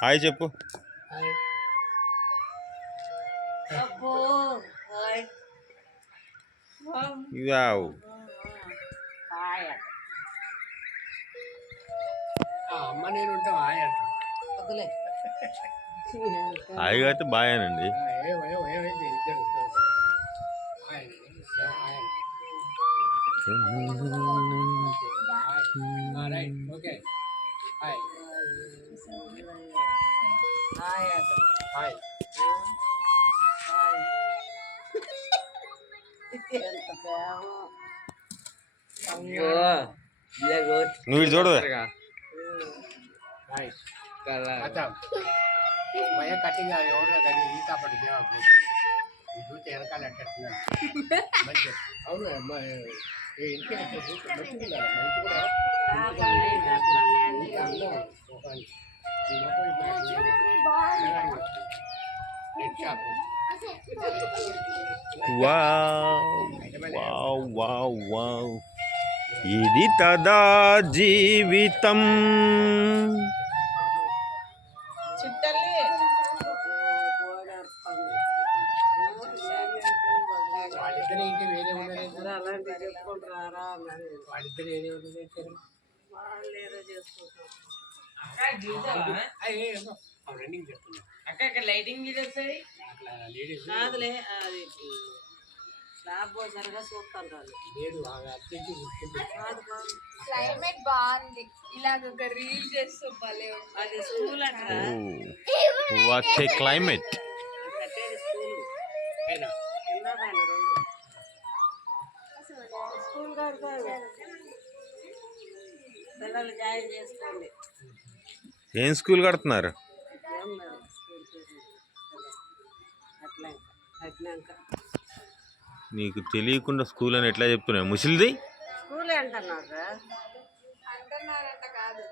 Hi చెప్పు. Wow. అమ్మ నేను ఉంటాం హాయ్ అంట. హాయిగా అయితే బాయేనండి. Okay hi hi. నువ్వు ఇటు చూడవే. భయ కటింగ్ ఎవరు కానీ ఇంకా పడి చూస్తే వెనకాల ఎట్టున్నాను మంచి. అవును ఇంటికి మంచిది కదా మంచి కూడా వావ్ వావ్ వావ్. ఇది తదా జీవితం. వాళ్ళిద్దరు ఇంటి వేరే ఉండలేదు. అలాంటి చెప్పుకుంటారా వాళ్ళిద్దరు వేరే ఉండలేదు. రన్నింగ్ చెప్తున్నా అక్క లైటింగ్ వస్తాయి కాదులే. అది స్లాబ్ సరిగా చూస్తాను లేదు. క్లైమేట్ బాగుంది. ఇలాగ ఒక రీల్ చేస్తూ భలే అది స్కూల్ అట్లా. What a climate. స్కూల్ పిల్లలు జాయిన్ చేసుకోండి. ఏం స్కూల్ కడుతున్నారు? నీకు తెలియకుండా స్కూల్ అని ఎట్లా చెప్తున్నావు? ముసిలిది స్కూల్ అంటున్నారు అంటున్నారంట కాదు.